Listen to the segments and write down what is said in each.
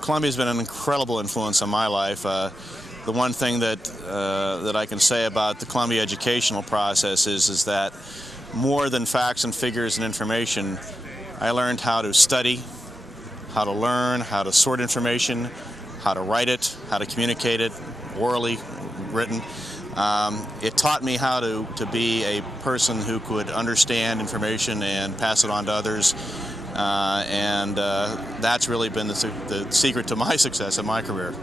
Columbia's been an incredible influence on my life. The one thing that I can say about the Columbia educational process is that more than facts and figures and information, I learned how to study, how to learn, how to sort information, how to write it, how to communicate it, orally, written. It taught me how to be a person who could understand information and pass it on to others. And that's really been the secret to my success in my career.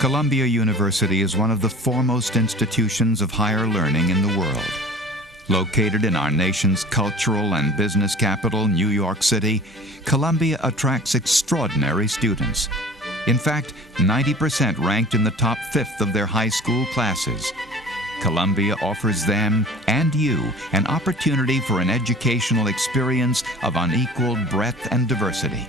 Columbia University is one of the foremost institutions of higher learning in the world. Located in our nation's cultural and business capital, New York City, Columbia attracts extraordinary students. In fact, 90% ranked in the top fifth of their high school classes. Columbia offers them and you an opportunity for an educational experience of unequaled breadth and diversity.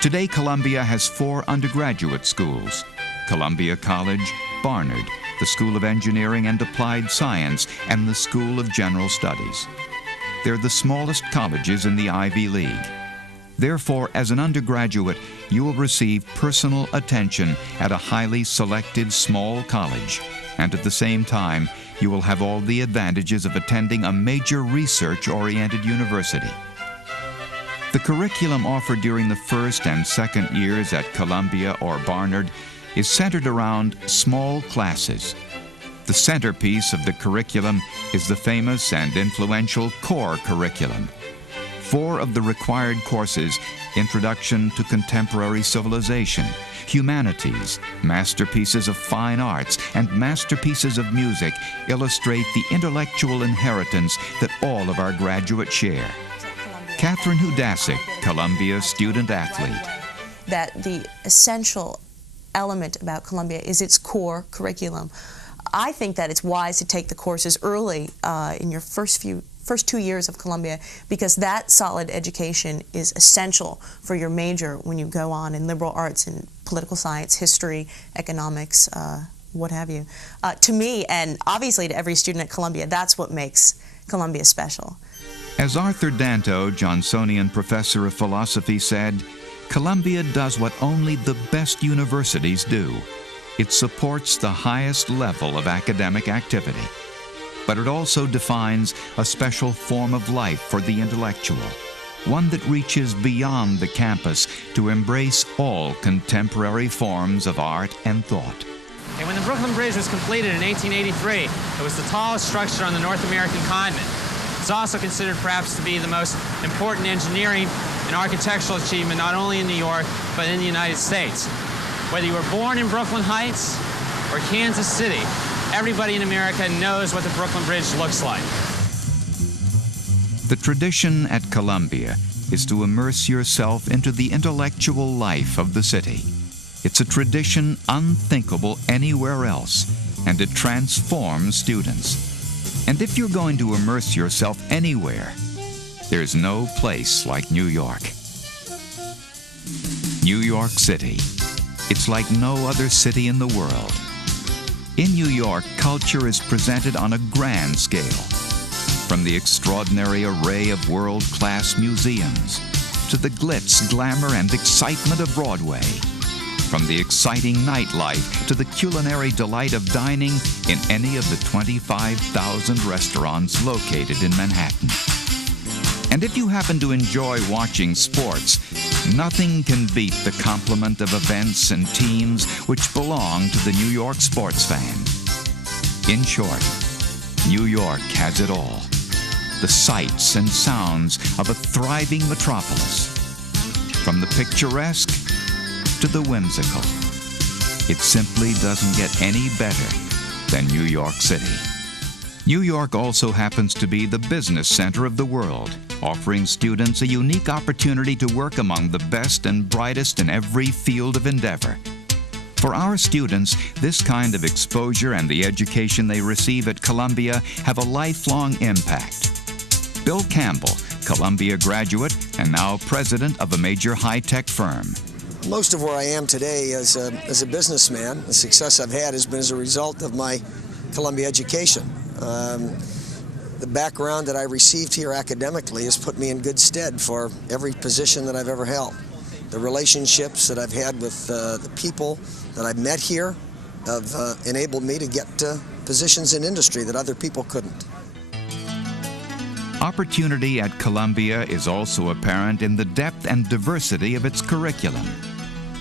Today, Columbia has 4 undergraduate schools: Columbia College, Barnard, the School of Engineering and Applied Science, and the School of General Studies. They're the smallest colleges in the Ivy League. Therefore, as an undergraduate, you will receive personal attention at a highly selected small college, and at the same time, you will have all the advantages of attending a major research-oriented university. The curriculum offered during the first and second years at Columbia or Barnard is centered around small classes. The centerpiece of the curriculum is the famous and influential core curriculum. 4 of the required courses, Introduction to Contemporary Civilization, Humanities, Masterpieces of Fine Arts, and Masterpieces of Music, illustrate the intellectual inheritance that all of our graduates share. Catherine Hudasic, Columbia student athlete. That the essential element about Columbia is its core curriculum. I think that it's wise to take the courses early in your first 2 years of Columbia, because that solid education is essential for your major when you go on in liberal arts and political science, history, economics, what have you. To me, and obviously to every student at Columbia, that's what makes Columbia special. As Arthur Danto, Johnsonian professor of philosophy, said, Columbia does what only the best universities do. It supports the highest level of academic activity. But it also defines a special form of life for the intellectual, one that reaches beyond the campus to embrace all contemporary forms of art and thought. And when the Brooklyn Bridge was completed in 1883, it was the tallest structure on the North American continent. It's also considered perhaps to be the most important engineering and architectural achievement not only in New York, but in the United States. Whether you were born in Brooklyn Heights or Kansas City, everybody in America knows what the Brooklyn Bridge looks like. The tradition at Columbia is to immerse yourself into the intellectual life of the city. It's a tradition unthinkable anywhere else, and it transforms students. And if you're going to immerse yourself anywhere, there's no place like New York. New York City. It's like no other city in the world. In New York, culture is presented on a grand scale. From the extraordinary array of world-class museums to the glitz, glamour, and excitement of Broadway. From the exciting nightlife to the culinary delight of dining in any of the 25,000 restaurants located in Manhattan. And if you happen to enjoy watching sports, nothing can beat the complement of events and teams which belong to the New York sports fan. In short, New York has it all. The sights and sounds of a thriving metropolis. From the picturesque to the whimsical. It simply doesn't get any better than New York City. New York also happens to be the business center of the world, offering students a unique opportunity to work among the best and brightest in every field of endeavor. For our students, this kind of exposure and the education they receive at Columbia have a lifelong impact. Bill Campbell, Columbia graduate and now president of a major high-tech firm. Most of where I am today as a businessman, the success I've had has been as a result of my Columbia education. The background that I received here academically has put me in good stead for every position that I've ever held. The relationships that I've had with the people that I've met here have enabled me to get positions in industry that other people couldn't. Opportunity at Columbia is also apparent in the depth and diversity of its curriculum.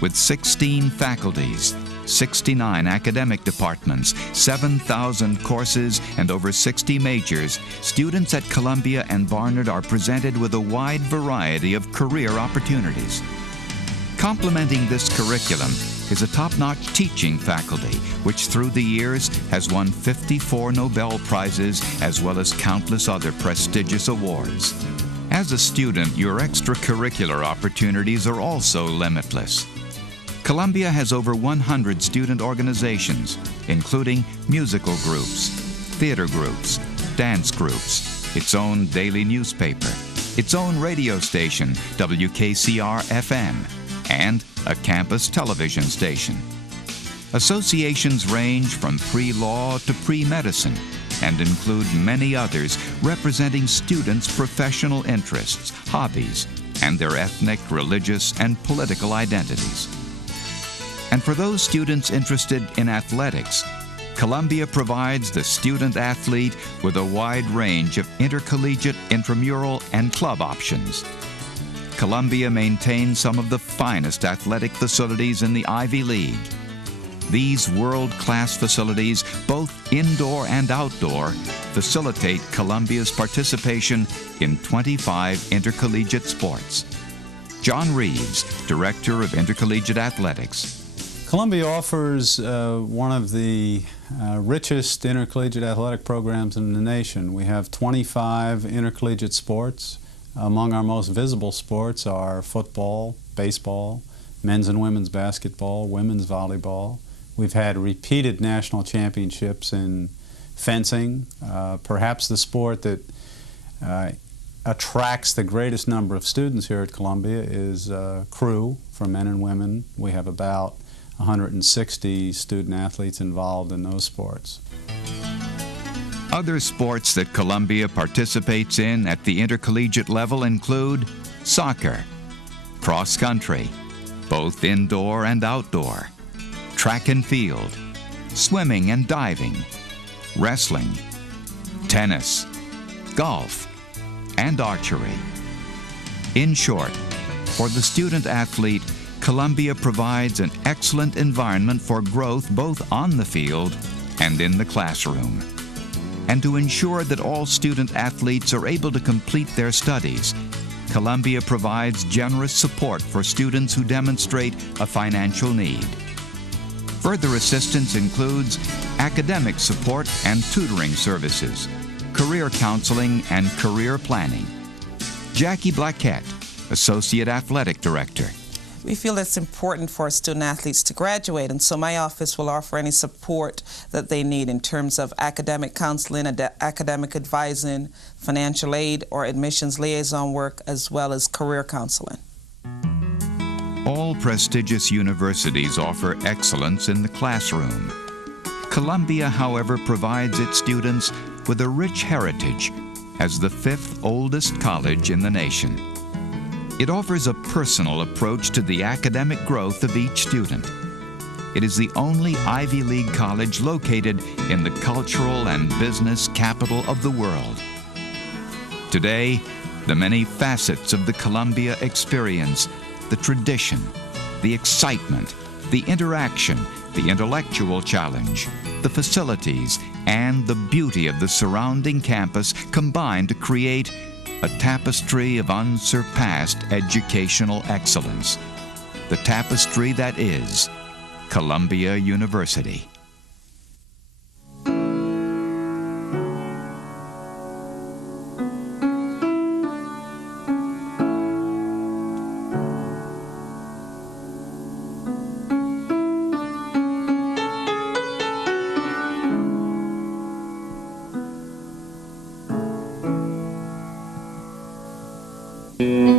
With 16 faculties, 69 academic departments, 7,000 courses, and over 60 majors, students at Columbia and Barnard are presented with a wide variety of career opportunities. Complementing this curriculum is a top-notch teaching faculty, which through the years has won 54 Nobel Prizes as well as countless other prestigious awards. As a student, your extracurricular opportunities are also limitless. Columbia has over 100 student organizations, including musical groups, theater groups, dance groups, its own daily newspaper, its own radio station, WKCR-FM, and a campus television station. Associations range from pre-law to pre-medicine and include many others representing students' professional interests, hobbies, and their ethnic, religious, and political identities. And for those students interested in athletics, Columbia provides the student athlete with a wide range of intercollegiate, intramural, and club options. Columbia maintains some of the finest athletic facilities in the Ivy League. These world-class facilities, both indoor and outdoor, facilitate Columbia's participation in 25 intercollegiate sports. John Reeves, Director of Intercollegiate Athletics. Columbia offers one of the richest intercollegiate athletic programs in the nation. We have 25 intercollegiate sports. Among our most visible sports are football, baseball, men's and women's basketball, women's volleyball. We've had repeated national championships in fencing. Perhaps the sport that attracts the greatest number of students here at Columbia is crew for men and women. We have about 160 student athletes involved in those sports. Other sports that Columbia participates in at the intercollegiate level include soccer, cross country, both indoor and outdoor, track and field, swimming and diving, wrestling, tennis, golf, and archery. In short, for the student athlete, Columbia provides an excellent environment for growth both on the field and in the classroom. And to ensure that all student athletes are able to complete their studies, Columbia provides generous support for students who demonstrate a financial need. Further assistance includes academic support and tutoring services, career counseling, and career planning. Jackie Blackett, Associate Athletic Director. We feel it's important for student athletes to graduate, and so my office will offer any support that they need in terms of academic counseling, academic advising, financial aid, or admissions liaison work, as well as career counseling. All prestigious universities offer excellence in the classroom. Columbia, however, provides its students with a rich heritage as the 5th oldest college in the nation. It offers a personal approach to the academic growth of each student. It is the only Ivy League college located in the cultural and business capital of the world. Today, the many facets of the Columbia experience, the tradition, the excitement, the interaction, the intellectual challenge, the facilities, and the beauty of the surrounding campus combine to create a tapestry of unsurpassed educational excellence. The tapestry that is Columbia University. you.